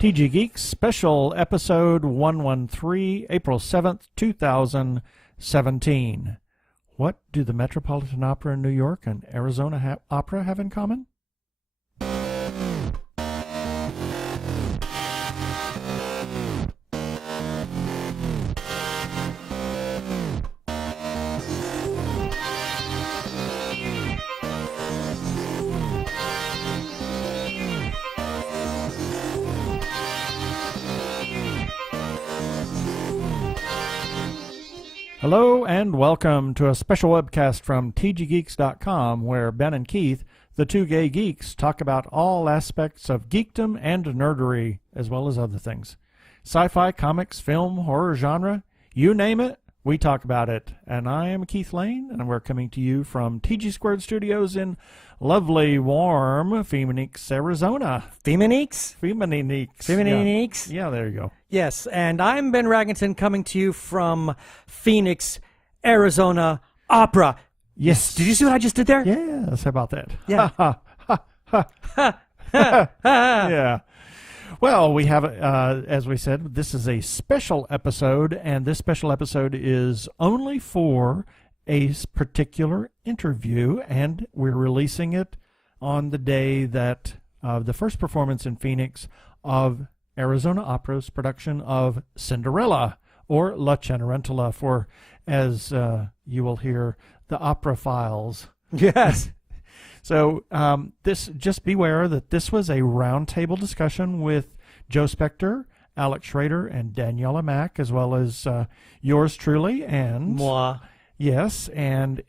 TG Geeks, special episode 113, April 7th, 2017. What do the Metropolitan Opera in New York and Arizona Opera have in common? Hello and welcome to a special webcast from tggeeks.com where Ben and Keith, the Two Gay Geeks, talk about all aspects of geekdom and nerdery, as well as other things. Sci-fi, comics, film, horror genre, you name it, we talk about it. And I am Keith Lane, and we're coming to you from TG Squared Studios in lovely, warm Phoenix, Arizona. Phoenix? Phoenix. Yeah, there you go. Yes, and I'm Ben Raggington coming to you from Phoenix, Arizona Opera. Yes. Did you see what I just did there? Yes, how about that? Yeah. Yeah. Well, we have, as we said, this is a special episode, and this special episode is only for a particular interview, and we're releasing it on the day that the first performance in Phoenix of Arizona Opera's production of Cinderella, or La Cenerentola, for, as you will hear, the opera files. Yes. So just beware that this was a roundtable discussion with Joe Spector, Alex Schrader, and Daniela Mack, as well as yours truly, and moi. Yes, and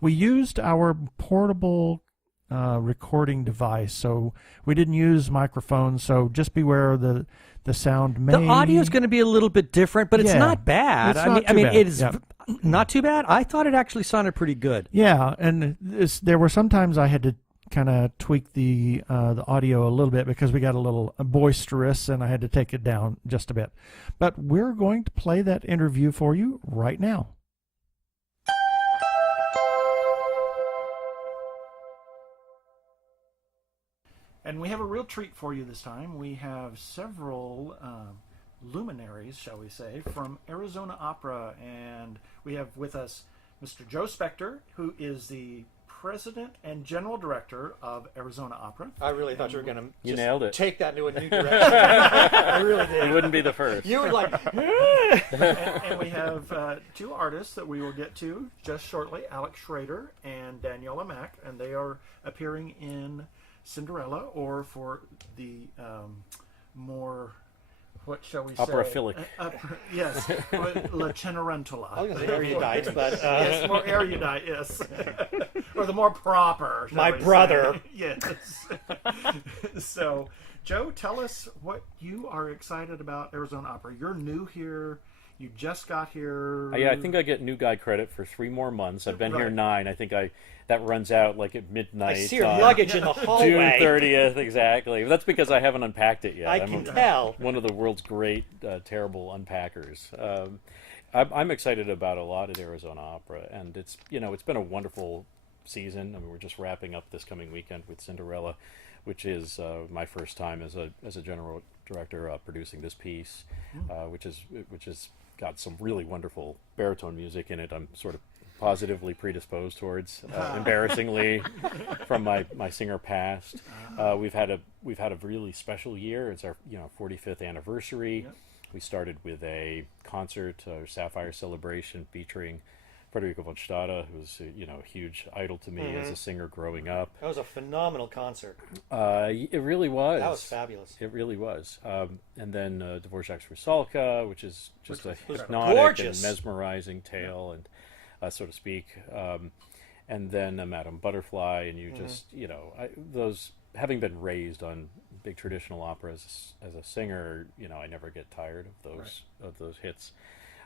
we used our portable recording device, so we didn't use microphones. So just beware the sound may. The audio is going to be a little bit different, but it's not bad. It's not too bad. It is not too bad. I thought it actually sounded pretty good. Yeah, and there were some times I had to kind of tweak the audio a little bit because we got a little boisterous, and I had to take it down just a bit. But we're going to play that interview for you right now. And we have a real treat for you this time. We have several luminaries, shall we say, from Arizona Opera. And we have with us Mr. Joe Spector, who is the President and General Director of Arizona Opera. I really thought you were going to nailed it. Take that to a new direction. I really did. You wouldn't be the first. You were like... and we have two artists that we will get to just shortly, Alex Schrader and Daniela Mack, and they are appearing in Cinderella, or for the more, what shall we say? Operaphilic. Yes, La Cenerentola. I was going to say erudite, but... Yes, more erudite, yes. Or the more proper, my brother. Yes. So, Joe, tell us what you are excited about Arizona Opera. You're new here. You just got here. Yeah, I think I get new guy credit for 3 more months. I've been here 9. I think that runs out like at midnight. I see your luggage in the hallway. June 30th, exactly. That's because I haven't unpacked it yet. I can tell. One of the world's great, terrible unpackers. I'm excited about a lot at Arizona Opera, and it's been a wonderful season. I mean, we're just wrapping up this coming weekend with Cinderella, which is my first time as a general director producing this piece, which has got some really wonderful baritone music in it. I'm sort of positively predisposed towards, embarrassingly, from my singer past. We've had a really special year. It's our 45th anniversary. Yep. We started with a concert, Sapphire Celebration, featuring Federico von Stade, who's a huge idol to me as a singer growing up. That was a phenomenal concert. It really was. That was fabulous. It really was. And then Dvorak's Rusalka, which is just a hypnotic and mesmerizing tale, and so to speak. And then Madame Butterfly, and those, having been raised on big traditional operas as a singer, I never get tired of those hits.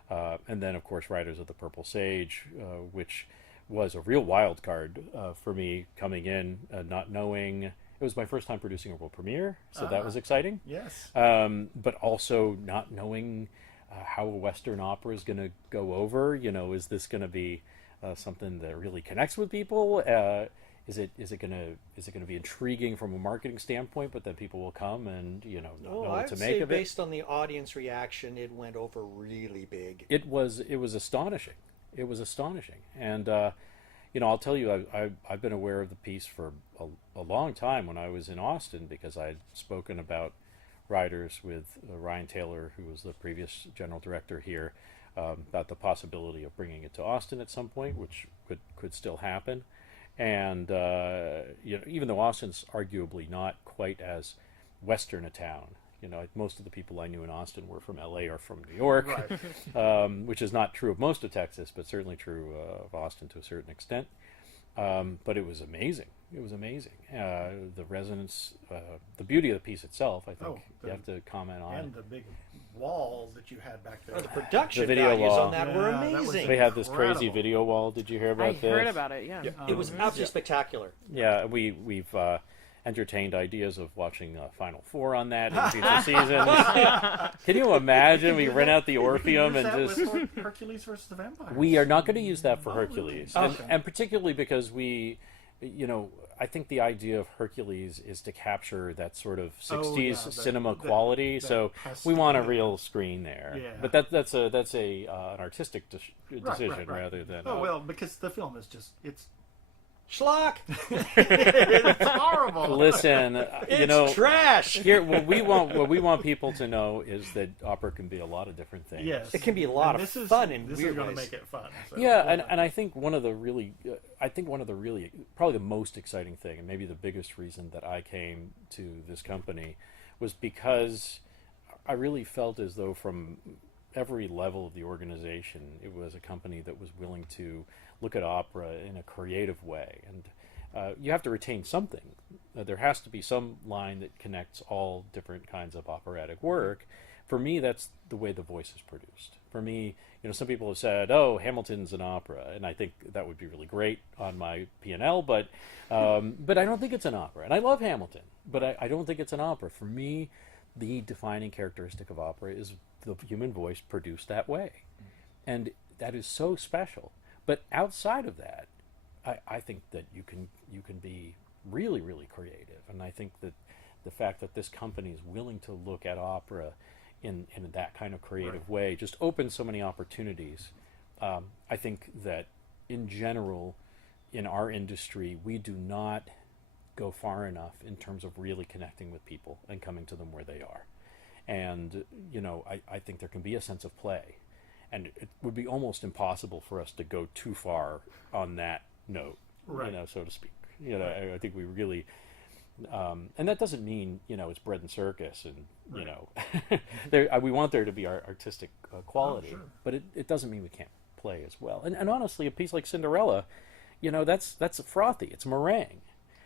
And then, of course, Riders of the Purple Sage, which was a real wild card for me coming in, not knowing. It was my first time producing a world premiere, so that was exciting. Yes. But also not knowing how a Western opera is going to go over. Is this going to be something that really connects with people? is it gonna be intriguing from a marketing standpoint, but then people will come and not know what I'd to say make of it. based on the audience reaction, it went over really big. It was astonishing. It was astonishing, and I'll tell you, I've been aware of the piece for a long time when I was in Austin, because I'd spoken about writers with Ryan Taylor, who was the previous general director here, about the possibility of bringing it to Austin at some point, which could still happen. And even though Austin's arguably not quite as Western a town, most of the people I knew in Austin were from LA or from New York, Right. which is not true of most of Texas, but certainly true of Austin to a certain extent. But it was amazing. It was amazing. The resonance, the beauty of the piece itself, I think you have to comment on. And the big wall that you had back there. The production The video values wall. on that were Yeah, that was amazing. They had this crazy Incredible. video wall. Did you hear about I this? heard about it. Yeah. It was absolutely spectacular. Yeah, we've entertained ideas of watching Final Four on that in future seasons. Can you imagine? We rent out the Orpheum and just. Hercules versus the Vampires. We are not going to use that for Oh, Hercules, really? and, Okay. and particularly because I think the idea of Hercules is to capture that sort of 60s cinema quality. So we want a real screen there. Yeah. But that's an artistic decision right. rather than. Oh well, because the film is it's Schlock! it's horrible. Listen, It's trash! here what we want people to know is that opera can be a lot of different things. Yes, It can be a lot And of this is- fun in This weird is going to ways. make it fun. So. Yeah, and I think one of the really probably the most exciting thing, and maybe the biggest reason that I came to this company, was because I really felt as though from every level of the organization, it was a company that was willing to look at opera in a creative way. And you have to retain something. There has to be some line that connects all different kinds of operatic work. For me, that's the way The Voice is produced. For me, some people have said, "Oh, Hamilton's an opera," and I think that would be really great on my P&L, but I don't think it's an opera. And I love Hamilton, but I don't think it's an opera. For me, the defining characteristic of opera is the human voice produced that way, and that is so special. But outside of that, I think that you can be really, really creative, and I think that the fact that this company is willing to look at opera in that kind of creative way just opens so many opportunities. I think that in general, in our industry, we do not go far enough in terms of really connecting with people and coming to them where they are. And I think there can be a sense of play, and it would be almost impossible for us to go too far on that note, so to speak. I think we really, and that doesn't mean it's bread and circus, and we want there to be our artistic quality, but it doesn't mean we can't play as well. And honestly, a piece like Cinderella, that's frothy. It's meringue.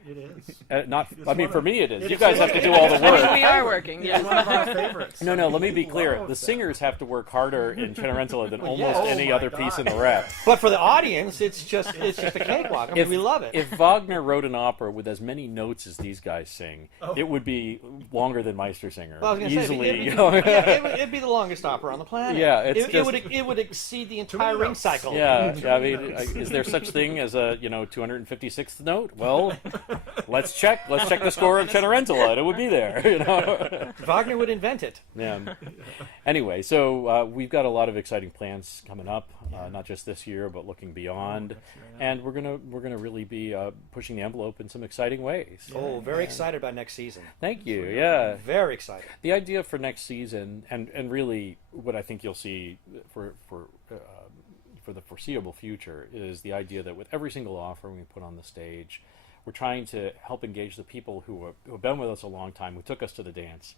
It is. For me it is. It You is. guys have to do all the I work. mean, we are working. It's one of our favorites. No, let me be clear. Love The that. singers have to work harder in Cenerentola than almost Oh any my other God. piece in the rep. But for the audience, it's just a cakewalk. I mean, we love it. If Wagner wrote an opera with as many notes as these guys sing, it would be longer than Meistersinger. Well, I was gonna say, easily. it'd be the longest opera on the planet. Yeah, it's it just- would exceed the entire ring cycle. Yeah, I mean, is there such thing as a 256th note? Well, let's check the score of Cenerentola. It would be there. Wagner would invent it. Yeah. Anyway, so we've got a lot of exciting plans coming up, not just this year, but looking beyond, and we're gonna really be pushing the envelope in some exciting ways. Oh, very excited about next season. Thank you. Yeah. Very excited. The idea for next season, and really what I think you'll see for the foreseeable future, is the idea that with every single offer we put on the stage, we're trying to help engage the people who have been with us a long time, who took us to the dance,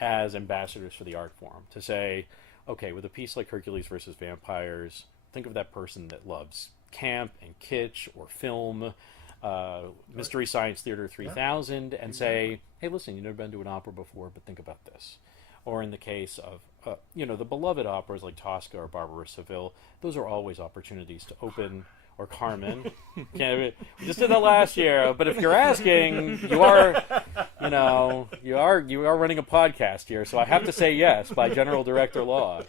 as ambassadors for the art form. To say, okay, with a piece like Hercules versus Vampires, think of that person that loves camp and kitsch or film, Mystery Science Theater 3000, and say, hey, listen, you've never been to an opera before, but think about this. Or in the case of, the beloved operas like Tosca or Barbara Seville, those are always opportunities to open, or Carmen. We just did that last year, but if you're asking, you are running a podcast here, so I have to say yes by general director law.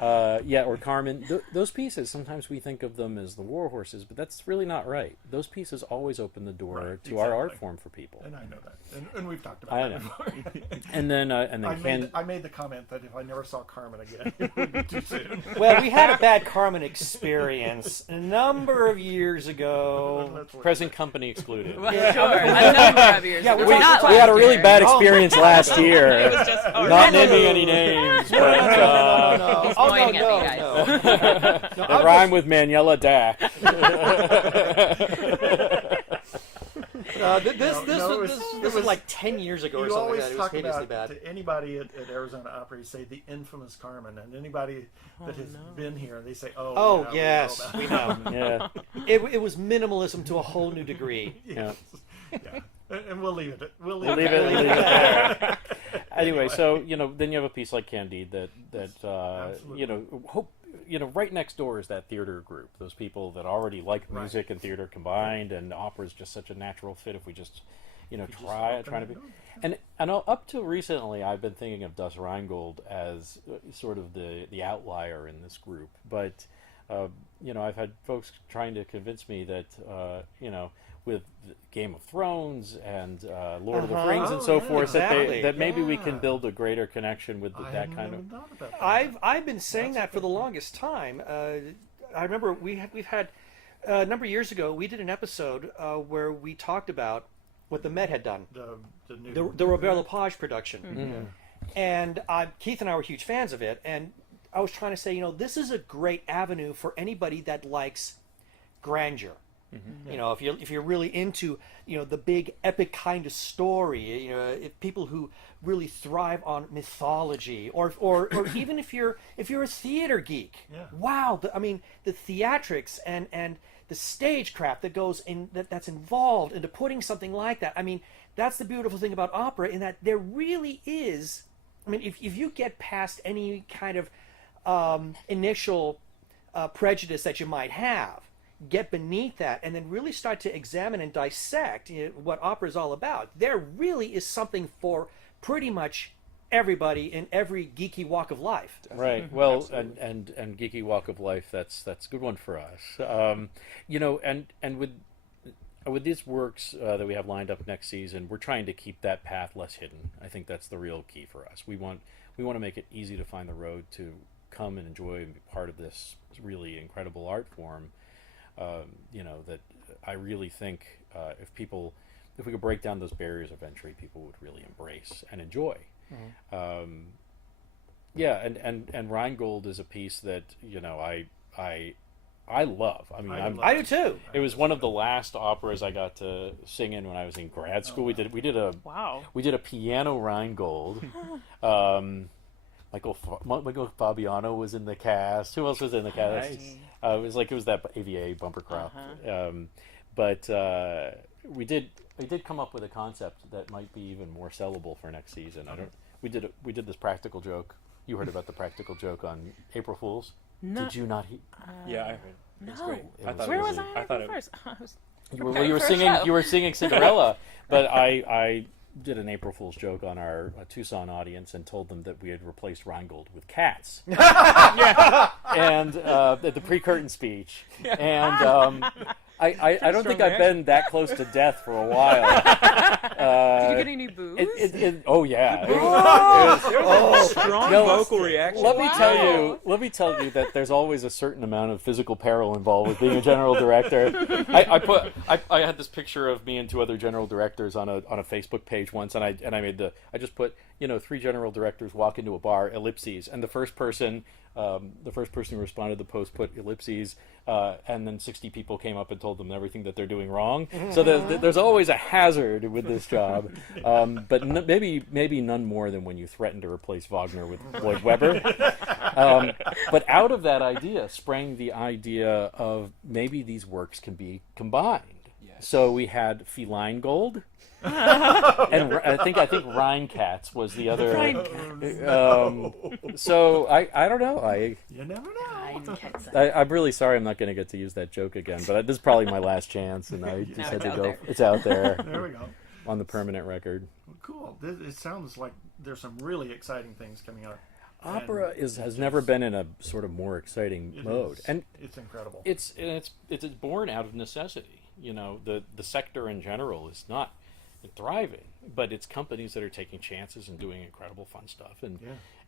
Or Carmen. Those pieces, sometimes we think of them as the war horses, but that's really not right. Those pieces always open the door to our art form for people. And I know that. And we've talked about that before. and then I made the comment that if I never saw Carmen again, it would be too soon. Well, we had a bad Carmen experience a number of years ago. Present company excluded. Well, sure, a number of years. Yeah, ago. we had a really bad experience last year. It was just Not naming any names, but No. He's pointing at me, guys. they rhyme with Maniela Dak. This was like 10 years ago or You something always like that. It was talk hideously about, bad. to anybody at Arizona Opera, you say the infamous Carmen, and anybody that has been here, they say, Oh, yeah, yes, we know about we it." Yeah. It was minimalism to a whole new degree. Yeah. Yeah. And we'll leave it. We'll We'll leave leave it. it there. Anyway, so then you have a piece like Candide that right next door is that theater group. Those people that already like music and theater combined, and opera is just such a natural fit if we just trying to be. And up to recently, I've been thinking of Das Rheingold as sort of the outlier in this group, but I've had folks trying to convince me that with Game of Thrones and Lord of the Rings and so forth, exactly. that maybe we can build a greater connection with that kind of. Thought about that. I've been saying that for the longest time. I remember we've had a number of years ago we did an episode where we talked about what the Met had done, the Robert Lepage production, and Keith and I were huge fans of it. And I was trying to say, this is a great avenue for anybody that likes grandeur. Mm-hmm. If you're really into the big epic kind of story, if people who really thrive on mythology, or even if you're a theater geek, wow, the theatrics and the stagecraft that goes in that's involved into putting something like that. That's the beautiful thing about opera, in that there really is. If you get past any kind of initial prejudice that you might have, get beneath that, and then really start to examine and dissect what opera is all about, there really is something for pretty much everybody in every geeky walk of life. Right. Well, and geeky walk of life, that's a good one for us. And with these works that we have lined up next season, we're trying to keep that path less hidden. I think that's the real key for us. We want to make it easy to find the road to come and enjoy and be part of this really incredible art form. That I really think if we could break down those barriers of entry, people would really embrace and enjoy. Mm-hmm. And Rheingold is a piece that I love. I do too. It was one of the last operas I got to sing in when I was in grad school. We did a piano Rheingold. Michael Fabiano was in the cast. Who else was in the cast? Nice. It was that AVA bumper crop. But we did come up with a concept that might be even more sellable for next season. We did this practical joke. You heard about the practical joke on April Fools? No. Did you not? Yeah, I heard. It was great. Where was I first? You were singing Cinderella, but I did an April Fool's joke on our Tucson audience and told them that we had replaced Rheingold with cats. And the pre-curtain speech. And I don't think I've been that close to death for a while. Did you get any booze? Oh yeah. Strong vocal reaction. Let me tell you that there's always a certain amount of physical peril involved with being a general director. I had this picture of me and two other general directors on a Facebook page once, and I just put 3 general directors walk into a bar, ellipses, and the first person who responded to the post put ellipses, and then 60 people came up and told them everything that they're doing wrong. So there's always a hazard with this job, but maybe none more than when you threaten to replace Wagner with Lloyd Webber. But out of that idea sprang the idea of maybe these works can be combined. Yes. So we had Feline Gold. And I think Rhine Cats was the other. So I don't know. You never know. I'm really sorry. I'm not going to get to use that joke again. But this is probably my last chance, and I just had to go. There. It's out there. There we go. On the permanent record. Well, cool. It sounds like there's some really exciting things coming out. Opera has never been in a sort of more exciting mode, and it's incredible. It's born out of necessity. The sector in general is not thriving, but it's companies that are taking chances and doing incredible fun stuff,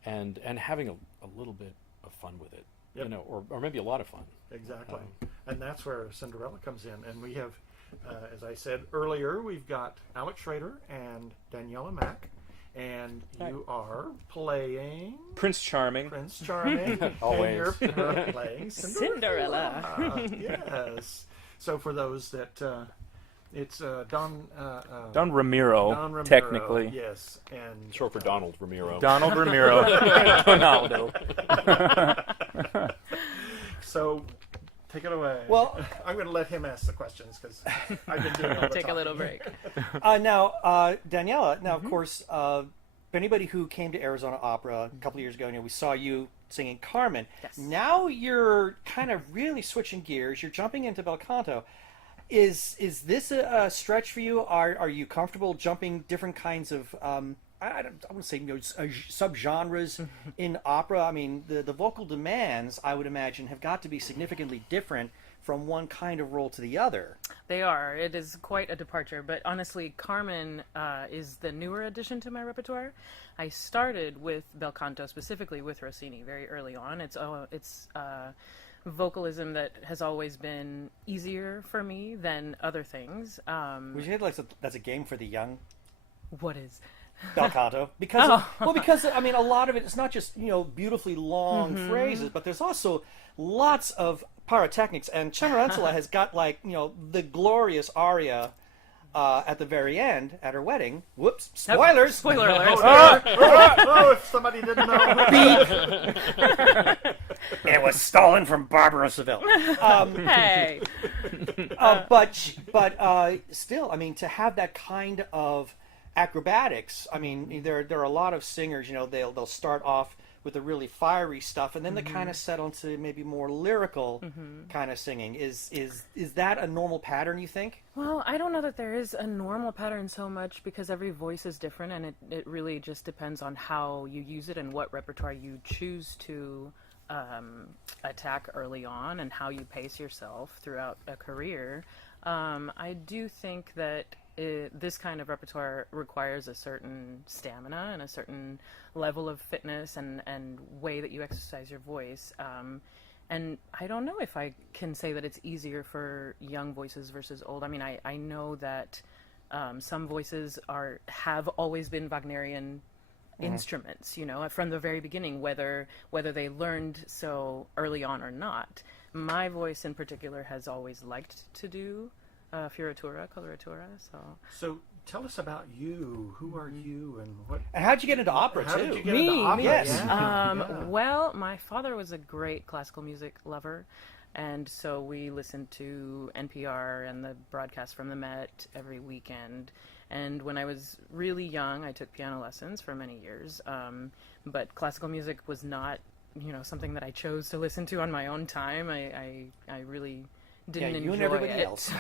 and having a little bit of fun with it, or maybe a lot of fun. Exactly, and that's where Cinderella comes in, and we have, as I said earlier, we've got Alex Schrader and Daniela Mack. And you are playing Prince Charming. Always. And you're playing Cinderella. Yes. So for those that, it's Don Ramiro, technically. Yes. And short for Donald Ramiro. Donald Ramiro. Donaldo. So take it away. Well, I'm going to let him ask the questions because I've been doing all the Take talking. a little break. Now, Daniela, of course, for anybody who came to Arizona Opera a couple of years ago, we saw you singing Carmen. Yes. Now you're kind of really switching gears. You're jumping into bel canto. Is this a stretch for you? Are you comfortable jumping different kinds of I wouldn't say subgenres in opera? I mean, the vocal demands, I would imagine, have got to be significantly different from one kind of role to the other. They are. It is quite a departure. But honestly, Carmen is the newer addition to my repertoire. I started with bel canto, specifically with Rossini, very early on. It's vocalism that has always been easier for me than other things. Would you say that's a game for the young? What is? Bel canto, because I mean, a lot of it's not just beautifully long phrases, but there's also lots of pyrotechnics, and Cenerentola has got the glorious aria at the very end at her wedding. Whoops! Spoilers! Spoiler alert! Oh, if somebody didn't know. It was stolen from Barbara of Seville. Hey. But still, I mean, to have that kind of acrobatics, I mean, there are a lot of singers, they'll start off with the really fiery stuff, and then they kind of settle into maybe more lyrical kind of singing. Is that a normal pattern, you think? Well, I don't know that there is a normal pattern so much, because every voice is different, and it really just depends on how you use it and what repertoire you choose to attack early on, and how you pace yourself throughout a career. I do think that this kind of repertoire requires a certain stamina and a certain level of fitness and way that you exercise your voice. And I don't know if I can say that it's easier for young voices versus old. I mean, I know that some voices have always been Wagnerian instruments, from the very beginning, whether they learned so early on or not. My voice in particular has always liked to do fioritura, coloratura. So tell us about you. Who are you, and what? And how'd you get into opera too? How did you get into opera? Yes. Yeah. Well, my father was a great classical music lover, and so we listened to NPR and the broadcast from the Met every weekend. And when I was really young, I took piano lessons for many years, but classical music was not, something that I chose to listen to on my own time. I really didn't enjoy you and everybody it. else.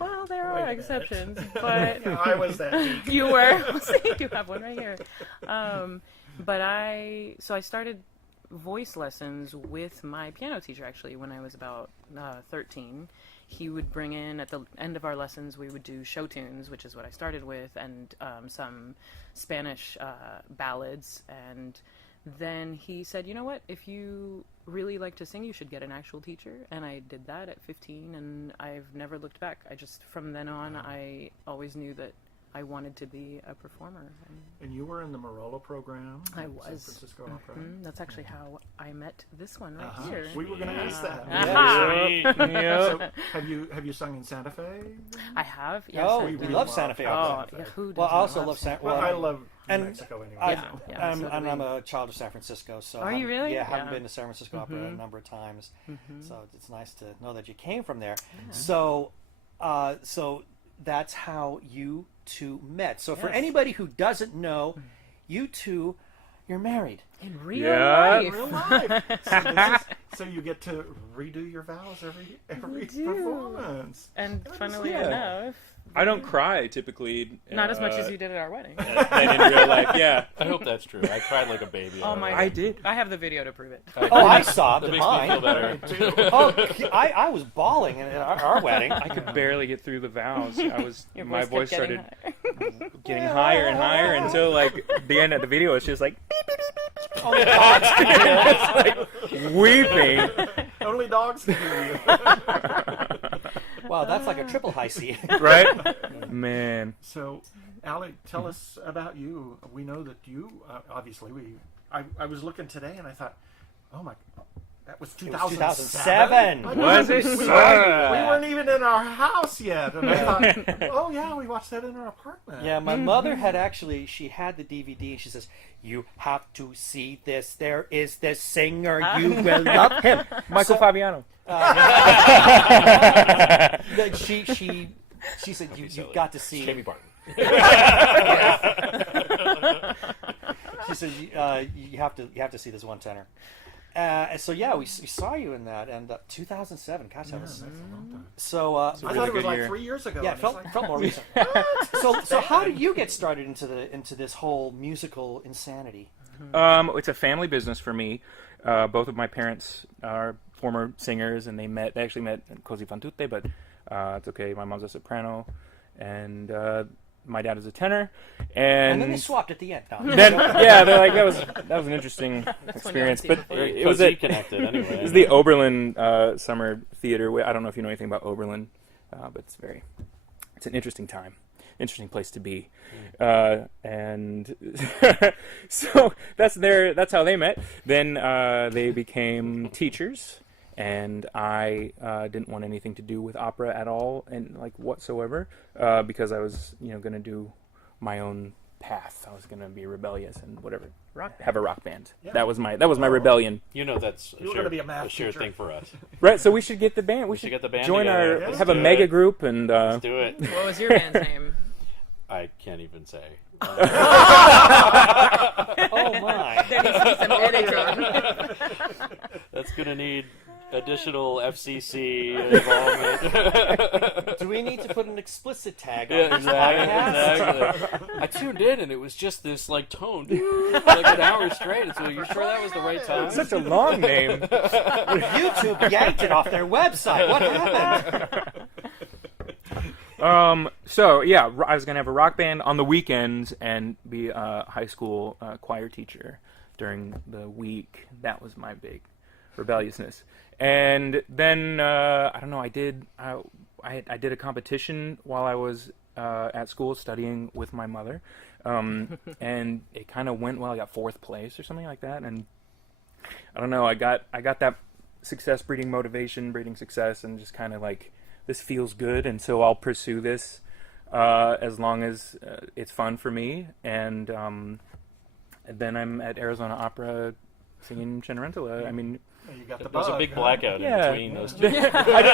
Well, there are exceptions, but I was that geek. you were. See, you have one right here. But I started voice lessons with my piano teacher actually when I was about 13. He would bring in, at the end of our lessons, we would do show tunes, which is what I started with, and some Spanish ballads. And then he said, you know what, if you really like to sing, you should get an actual teacher. And I did that at 15, and I've never looked back. From then on, I always knew that I wanted to be a performer. And you were in the Marolo program? I at was. San Francisco Opera? That's actually how I met this one right here. We were going to ask that. Yeah. So have you sung in Santa Fe? I have. Yes, Oh, I we do. love Santa Fe Opera. Yeah, who Well, I doesn't also love love Santa. Well, I love and Mexico anyway. I'm a child of San Francisco, so Are you really? Yeah, I haven't Yeah. been to San Francisco Opera a number of times, so it's nice to know that you came from there. So that's how you two met. So for anybody who doesn't know, you two, you're married. In real Yeah. life. Real life. So you get to redo your vows every do. performance. And funnily yeah. enough, I don't cry typically. not as much as you did at our wedding. And in real life, yeah. I hope that's true. I cried like a baby. Oh my! I did. I have the video to prove it. Oh, I sobbed That at makes me feel mine. better. Oh, I was bawling at our wedding. I could barely get through the vows. Your My voice kept started getting getting higher and higher until like the end of the video. It's just like Oh, God. it's like weeping. Only dogs can hear you. Wow, that's like a triple high C. Right? Man. So, Alec, tell us about you. We know that you, obviously, I was looking today and I thought, oh my, that was 2007. 2007. Was it? We weren't even in our house yet. And I thought, oh yeah, we watched that in our apartment. Yeah, my mother had actually, she had the DVD and she says, you have to see this. There is this singer. You will love him. Michael Fabiano. She said, you've got to see. Jamie Barton. She said, you have to see this one tenor. And so yeah, we saw you in that, and 2007. Gosh, that was That's a long time. so. I thought it was good like year. 3 years ago. Yeah, and it it's felt more recent. So how did you get started into this whole musical insanity? It's a family business for me. Both of my parents are former singers, and they actually met at Così fan tutte, but it's okay. My mom's a soprano, and my dad is a tenor, And then they swapped at the end. No. then yeah, they're like that was an interesting experience. when you But haven't it was Fuzzy connected anyway. it was the Oberlin Summer Theater. I don't know if you know anything about Oberlin, but it's an interesting time, interesting place to be, and so that's how they met. Then they became teachers. And I didn't want anything to do with opera at all, and like whatsoever, because I was, going to do my own path. I was going to be rebellious and whatever, have a rock band. Yeah. That was my rebellion. That's You were gonna be a math a shared teacher. thing for us. Right. So we should get the band. We should get the band join together. our Let's have a do mega it. group and. Let's do it. What was your band's name? I can't even say. Oh my! There needs to be some editing. That's gonna need additional FCC involvement. Do we need to put an explicit tag on Yeah, this podcast? exactly. I tuned in and it was just this like tone, like an hour straight. And so you're sure that was the right time? Such a long name. YouTube yanked it off their website. What happened? So yeah, I was gonna have a rock band on the weekends and be a high school choir teacher during the week. That was my big rebelliousness. And then I don't know. I did a competition while I was at school studying with my mother, and it kind of went well. I got 4th place or something like that. And I don't know. I got that success breeding motivation, breeding success, and just kind of like, this feels good, and so I'll pursue this as long as it's fun for me. And then I'm at Arizona Opera singing Cenerentola. I mean, You got the There's bug, a big huh? blackout Yeah. in between those two. but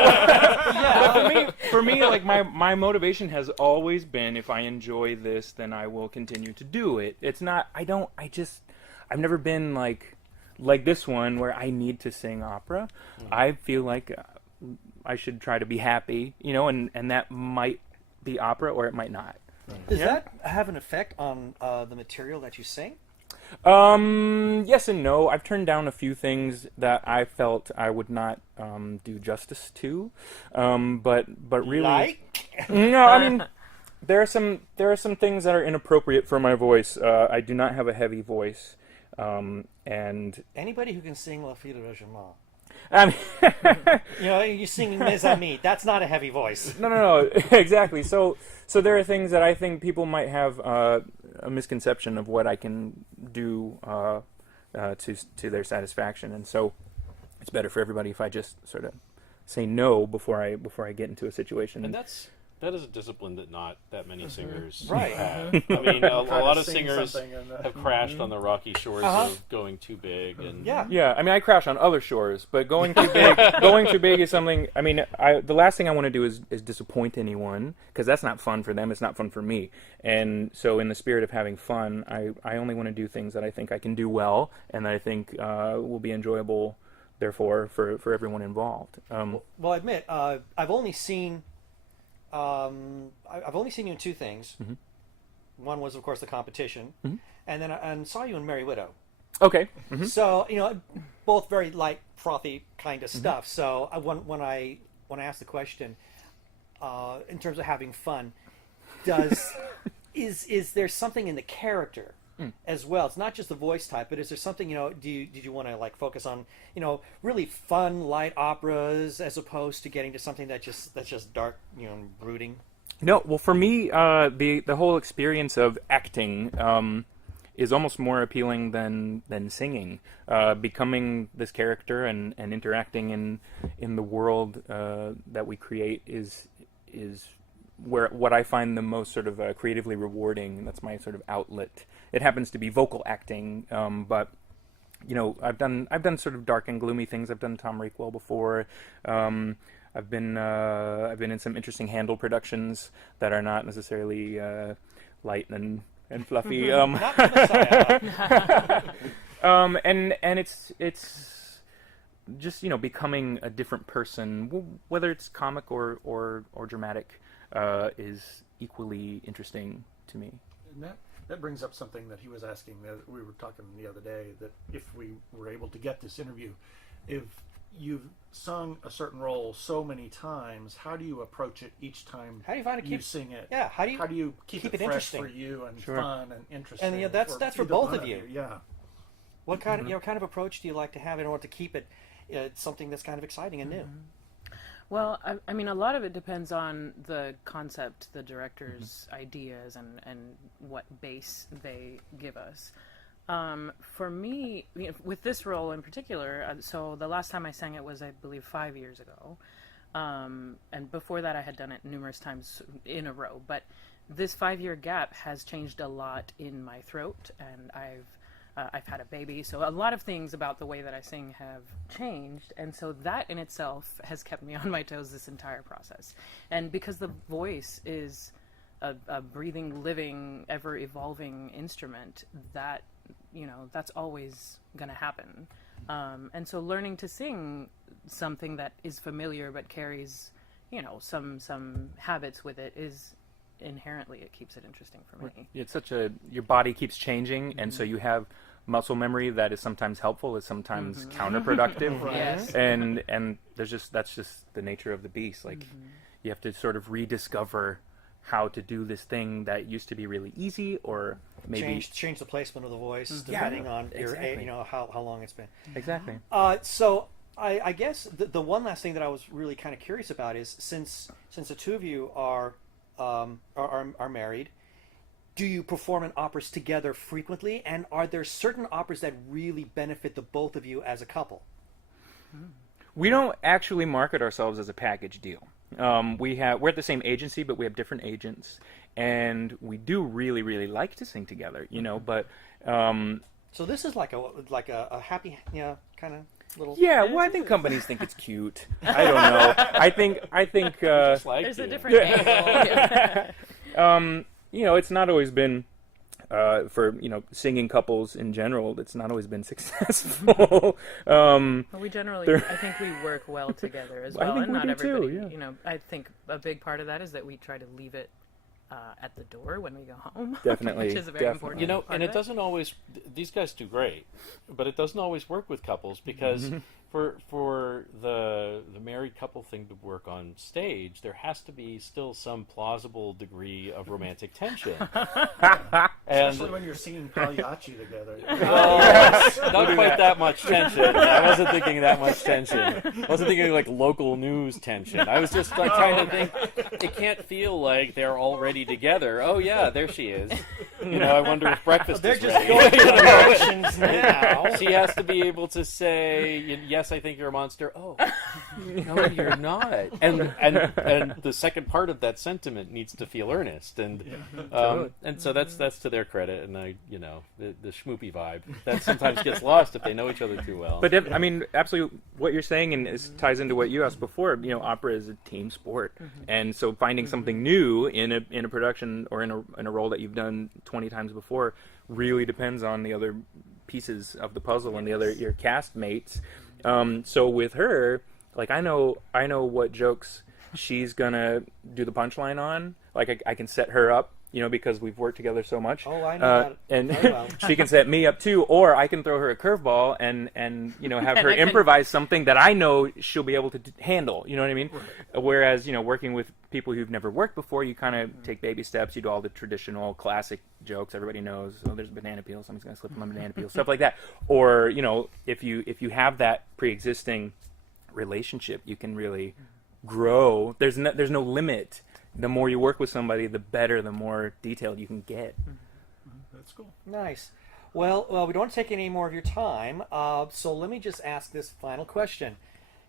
for me, like my motivation has always been, if I enjoy this, then I will continue to do it. It's not. I've never been like this one where I need to sing opera. I feel like I should try to be happy, and that might be opera or it might not. Does that have an effect on the material that you sing? Yes and no. I've turned down a few things that I felt I would not do justice to. But really, no. I mean, there are some things that are inappropriate for my voice. I do not have a heavy voice, and Anybody who can sing La Fille de Regiment. I mean, You're singing Mes Amis. That's not a heavy voice. no, exactly. So there are things that I think people might have a misconception of what I can do to their satisfaction, and so it's better for everybody if I just sort of say no before I get into a situation. And that is a discipline that not that many singers Right. have. I mean, a lot of sing singers something and, have crashed on the rocky shores of going too big. And Yeah, I mean, I crash on other shores, but going too big is something. I mean, the last thing I want to do is disappoint anyone, because that's not fun for them. It's not fun for me. And so, in the spirit of having fun, I only want to do things that I think I can do well and that I think will be enjoyable therefore, for everyone involved. Well, I admit, I've only seen you in two things. Mm-hmm. One was, of course, the competition, Mm-hmm. and then I saw you in Merry Widow. Okay. Mm-hmm. So both very light, frothy kind of Mm-hmm. stuff. So when I asked the question, in terms of having fun, is there something in the character as well? It's not just the voice type, but is there something, did you want to like focus on, really fun, light operas as opposed to getting to something that's just dark, and brooding? No, well, for me, the whole experience of acting is almost more appealing than singing. Becoming this character and interacting in the world that we create is what I find the most sort of creatively rewarding. That's my sort of outlet. It happens to be vocal acting, but I've done sort of dark and gloomy things. I've done Tom Rockwell before. I've been in some interesting Handel productions that are not necessarily light and fluffy. Not the Messiah. And it's just becoming a different person, whether it's comic or dramatic, is equally interesting to me. And that brings up something that he was asking, that we were talking the other day, that if we were able to get this interview, if you've sung a certain role so many times, how do you approach it each time How do you find it you sing it? Yeah, how do you keep keep it it fresh interesting? for you and Sure. fun and interesting? And that's for either both one of you. Yeah. What kind of kind of approach do you like to have in order to keep it something that's kind of exciting and new? Well, I mean, a lot of it depends on the concept, the director's ideas, and what base they give us. For me, with this role in particular, so the last time I sang it was, I believe, 5 years ago. And before that, I had done it numerous times in a row. But this 5-year gap has changed a lot in my throat, and I've had a baby, so a lot of things about the way that I sing have changed, and so that in itself has kept me on my toes this entire process. And because the voice is a breathing, living, ever-evolving instrument, that that's always going to happen. And so learning to sing something that is familiar but carries some habits with it is inherently, it keeps it interesting for me. It's your body keeps changing, and so you have muscle memory that is sometimes helpful, is sometimes counterproductive. Right. Yes. And that's just the nature of the beast. Like you have to sort of rediscover how to do this thing that used to be really easy, or maybe change the placement of the voice depending on your exactly. how long it's been. Exactly. So I guess the one last thing that I was really kind of curious about is since the two of you are married, do you perform in operas together frequently, and are there certain operas that really benefit the both of you as a couple? We don't actually market ourselves as a package deal. We're at the same agency, but we have different agents, and we do really, really like to sing together, but So this is like a happy kind of little. yeah. Well, I think companies think it's cute. I don't know. I think Just like There's you. a different angle. it's not always been for singing couples in general. It's not always been successful. Well, we generally, I think we work well together as I well, think and we not do everybody. too, yeah. I think a big part of that is that we try to leave it at the door when we go home. Definitely, which is a very definitely. important. part And of it doesn't always. These guys do great, but it doesn't always work with couples because for the married couple thing to work on stage, there has to be still some plausible degree of romantic tension. Especially when you're singing Pagliacci together. Not quite that much tension. I wasn't thinking that much tension. I wasn't thinking like local news tension. I was just like trying to think. It can't feel like they're already together. Oh yeah, there she is. I wonder if breakfast They're is just ready. going through the motions now. She has to be able to say, "Yes, I think you're a monster." Oh, no, you're not. And the second part of that sentiment needs to feel earnest, and so that's to their credit. And the schmoopy vibe that sometimes gets lost if they know each other too well. But absolutely, what you're saying and ties into what you asked before. Opera is a team sport, and so finding something new in a production or in a role that you've done 20 times before really depends on the other pieces of the puzzle and your cast mates. So with her, like I know what jokes she's gonna do the punchline on. Like I can set her up, because we've worked together so much. Oh, I know that. And very well. she can set me up too, or I can throw her a curveball and have her improvise something that I know she'll be able to handle. You know what I mean? Right. Whereas working with people who've never worked before, you kind of take baby steps. You do all the traditional classic jokes everybody knows. Oh, there's a banana peel. Someone's gonna slip on a banana peel. Stuff like that. Or if you have that pre-existing relationship, you can really grow. There's no limit. The more you work with somebody, the better, the more detailed you can get. That's cool. Nice. Well, we don't want to take any more of your time, so let me just ask this final question.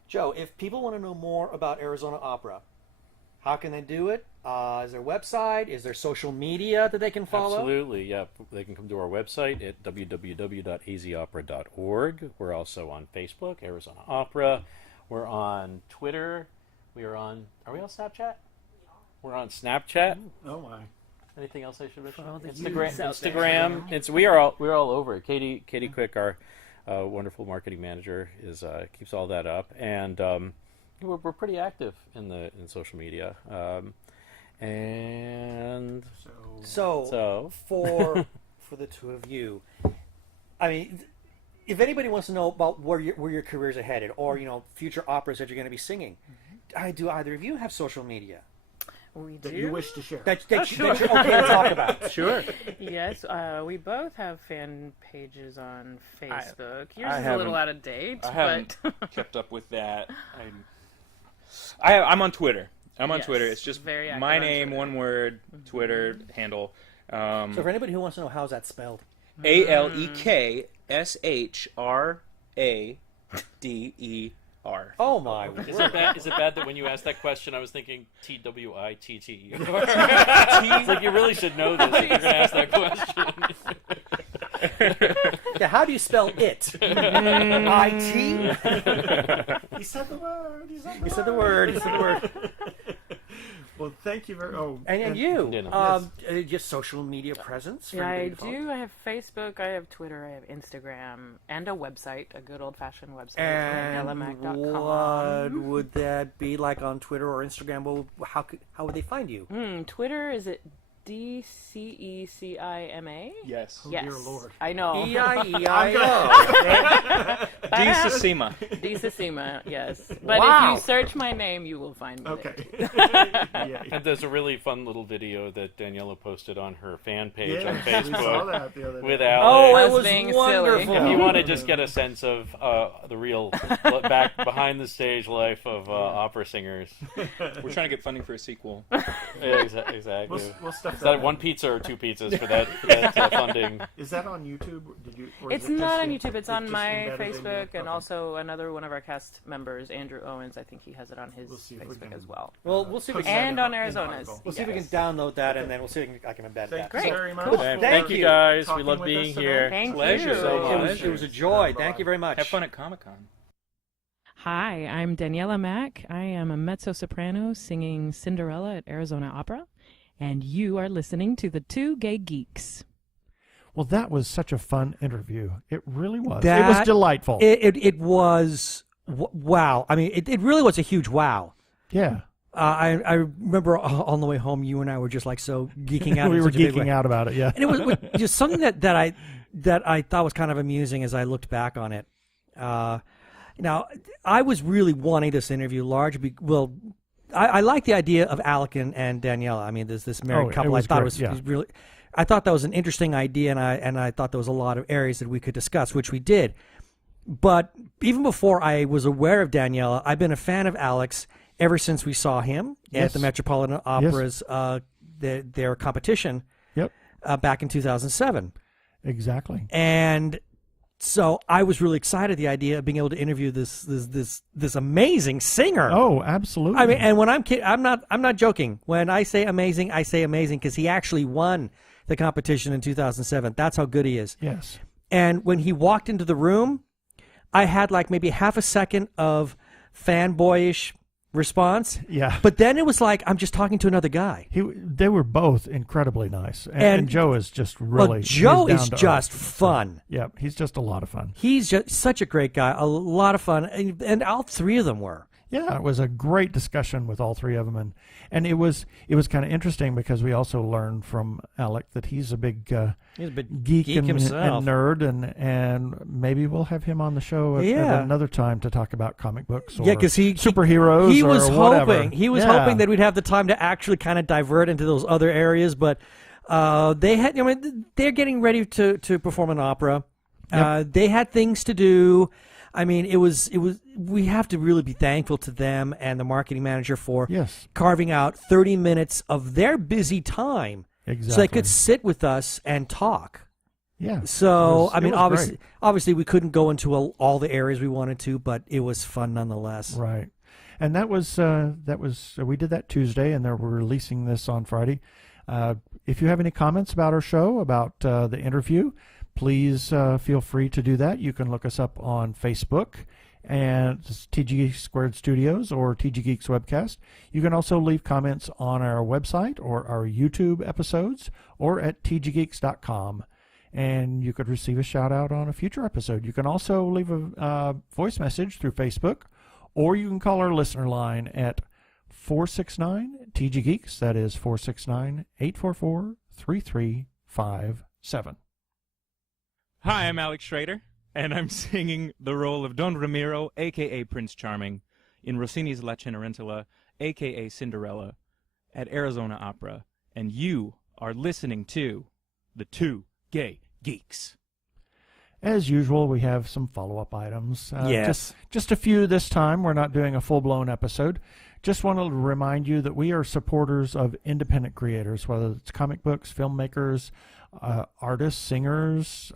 Joe, if people want to know more about Arizona Opera, how can they do it? Is there a website? Is there social media that they can follow? Absolutely, yeah. They can come to our website at www.azopera.org. We're also on Facebook, Arizona Opera. We're on Twitter. Are we on Snapchat? We're on Snapchat. Oh my! Anything else I should mention? For all the Instagram. We're all over it. Katie Quick, our wonderful marketing manager, keeps all that up, and we're pretty active in social media. And so for the two of you, I mean, if anybody wants to know about where your careers are headed, or future operas that you're going to be singing, do either of you have social media? We do. That you wish to share. That you're okay to talk about. Sure. Yes, we both have fan pages on Facebook. Yours I is a little out of date, I haven't but kept up with that. I'm on Twitter. Yes, Twitter. It's just very active my on name, Twitter. one word, Twitter handle. So for anybody who wants to know how's that spelled, ALEKSHRADER. oh my! is it bad that when you asked that question, I was thinking TWITTER? It's like you really should know this if you're going to ask that question. Yeah, how do you spell it? IT. He said the word. He said the word. Well, thank you very. And you, Yes. just social media presence. for yeah, I anybody to follow? do. I have Facebook, I have Twitter, I have Instagram, and a website, a good old-fashioned website, And daniellamac.com. what would that be like on Twitter or Instagram? Well, how would they find you? Twitter, is it DCECIMA? Yes. Yes. Dear Lord. I know. E-I-E-I-O. Disasima. DCECIMA, yes. But Wow. if you search my name, you will find me Okay. there. And there's a really fun little video that Daniela posted on her fan page on We saw Facebook that the other day. with Alex. Oh, I it was was being wonderful. If you want to just get a sense of the real back behind the stage life of opera singers. We're trying to get funding for a sequel. Yeah, exactly. We'll stuff Is that. that one pizza or two pizzas for that funding? Is that on YouTube? Or It's is it not just on YouTube. It's on just my embedded in Facebook, your- and okay. also another one of our cast members, Andrew Owens. I think he has it on his We'll see if we Facebook can- as well. Well, we'll see if we Post can. that And in on the Arizona's. article. We'll see if we can Yes. download that, and then we'll see if I can embed Thank that. you very much. Cool. Thank Thank you you. guys. Talking We love with being us today. here. Thank Pleasure. you. So It was a joy. Bye-bye. Thank you very much. Have fun at Comic-Con. Hi, I'm Daniela Mack. I am a mezzo-soprano singing Cinderella at Arizona Opera, and you are listening to the Two Gay Geeks. Well, that was such a fun interview. It really was. That- it was delightful. It was wow. I mean, it really was a huge wow. Yeah. I remember on the way home, you and I were just like so geeking out. We in were such a big geeking way. out about it, yeah. And it was just something that I thought was kind of amusing as I looked back on it. Now, I was really wanting this interview I like the idea of Alec and Daniela. I mean, there's this married it couple. was I thought great, it was, yeah. was really. I thought that was an interesting idea, and I thought there was a lot of areas that we could discuss, which we did. But even before I was aware of Daniela, I've been a fan of Alex ever since we saw him at Yes. the Metropolitan Opera's their competition Yep. back in 2007. Exactly. And so I was really excited the idea of being able to interview this amazing singer. Oh, absolutely. I mean, and when I'm not joking. When I say amazing because he actually won the competition in 2007. That's how good he is. yes. And when he walked into the room, I had like maybe half a second of fanboyish response. Yeah. But then it was like I'm just talking to another guy. They were both incredibly nice, and Joe is just really. Well, Joe he's is down to just earth. fun. Yeah, he's just a lot of fun. He's just such a great guy, a lot of fun, and all three of them were. Yeah, it was a great discussion with all three of them, and it was kind of interesting because we also learned from Alec that he's a big geek and nerd, and maybe we'll have him on the show at another time to talk about comic books or because superheroes. He was hoping hoping that we'd have the time to actually kind of divert into those other areas, but they're getting ready to perform an opera. Yep. They had things to do. I mean, it was. We have to really be thankful to them and the marketing manager for carving out 30 minutes of their busy time, so they could sit with us and talk. Yeah. So I mean, obviously, we couldn't go into all the areas we wanted to, but it was fun nonetheless. Right. And that was we did that Tuesday, and we're releasing this on Friday. If you have any comments about our show, about the interview, please feel free to do that. You can look us up on Facebook and TG Squared Studios or TG Geeks Webcast. You can also leave comments on our website or our YouTube episodes or at tggeeks.com. And you could receive a shout out on a future episode. You can also leave a voice message through Facebook, or you can call our listener line at 469-TG Geeks. That is 469-844-3357. Hi, I'm Alex Schrader, and I'm singing the role of Don Ramiro, a.k.a. Prince Charming, in Rossini's La Cenerentola, a.k.a. Cinderella, at Arizona Opera, and you are listening to the Two Gay Geeks. As usual, we have some follow-up items. Yes. Just a few this time. We're not doing a full-blown episode. Just want to remind you that we are supporters of independent creators, whether it's comic books, filmmakers, artists, singers,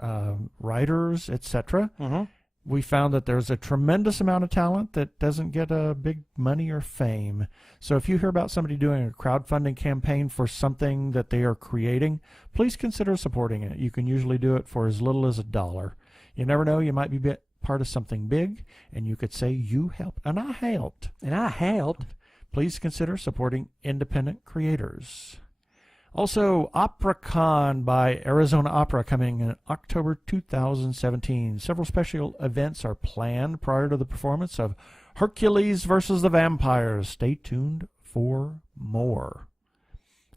writers, etc. Mm-hmm. We found that there's a tremendous amount of talent that doesn't get a big money or fame. So if you hear about somebody doing a crowdfunding campaign for something that they are creating, please consider supporting it. You can usually do it for as little as $1. You never know, you might be part of something big, and you could say you helped, and I helped. Please consider supporting independent creators. Also, OperaCon by Arizona Opera coming in October 2017. Several special events are planned prior to the performance of Hercules versus the Vampires. Stay tuned for more.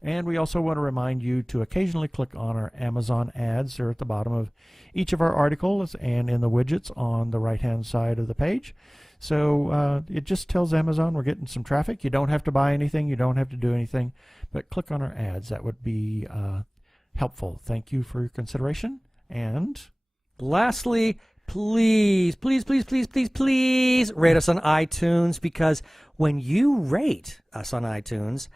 And we also want to remind you to occasionally click on our Amazon ads. They're at the bottom of each of our articles and in the widgets on the right-hand side of the page. So it just tells Amazon we're getting some traffic. You don't have to buy anything. You don't have to do anything. But click on our ads. That would be helpful. Thank you for your consideration. And lastly, please rate us on iTunes, because when you rate us on iTunes,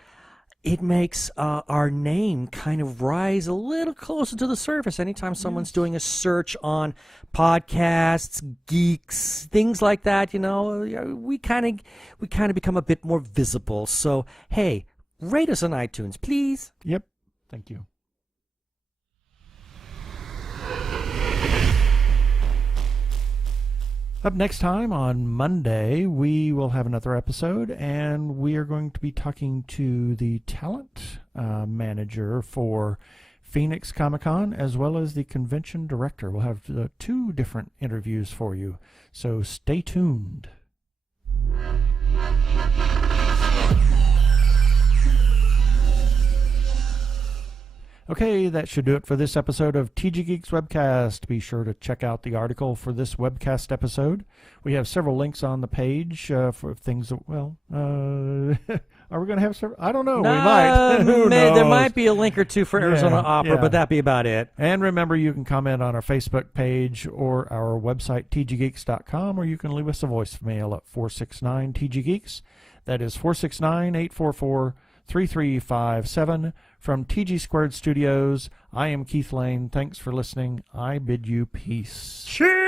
it makes our name kind of rise a little closer to the surface anytime someone's doing a search on podcasts, geeks, things like that. We kind of become a bit more visible. So, hey, rate us on iTunes, please. Yep. Thank you. Up next time on Monday, we will have another episode, and we are going to be talking to the talent manager for Phoenix Comic-Con, as well as the convention director. We'll have 2 different interviews for you, so stay tuned. Okay, that should do it for this episode of TG Geeks Webcast. Be sure to check out the article for this webcast episode. We have several links on the page for things that, are we going to have several? I don't know. We might. Who knows? There might be a link or two for Arizona Opera, but that'd be about it. And remember, you can comment on our Facebook page or our website, tggeeks.com, or you can leave us a voicemail at 469-TG-Geeks. That is 469-844-3357. From TG Squared Studios, I am Keith Lane. Thanks for listening. I bid you peace. Cheers!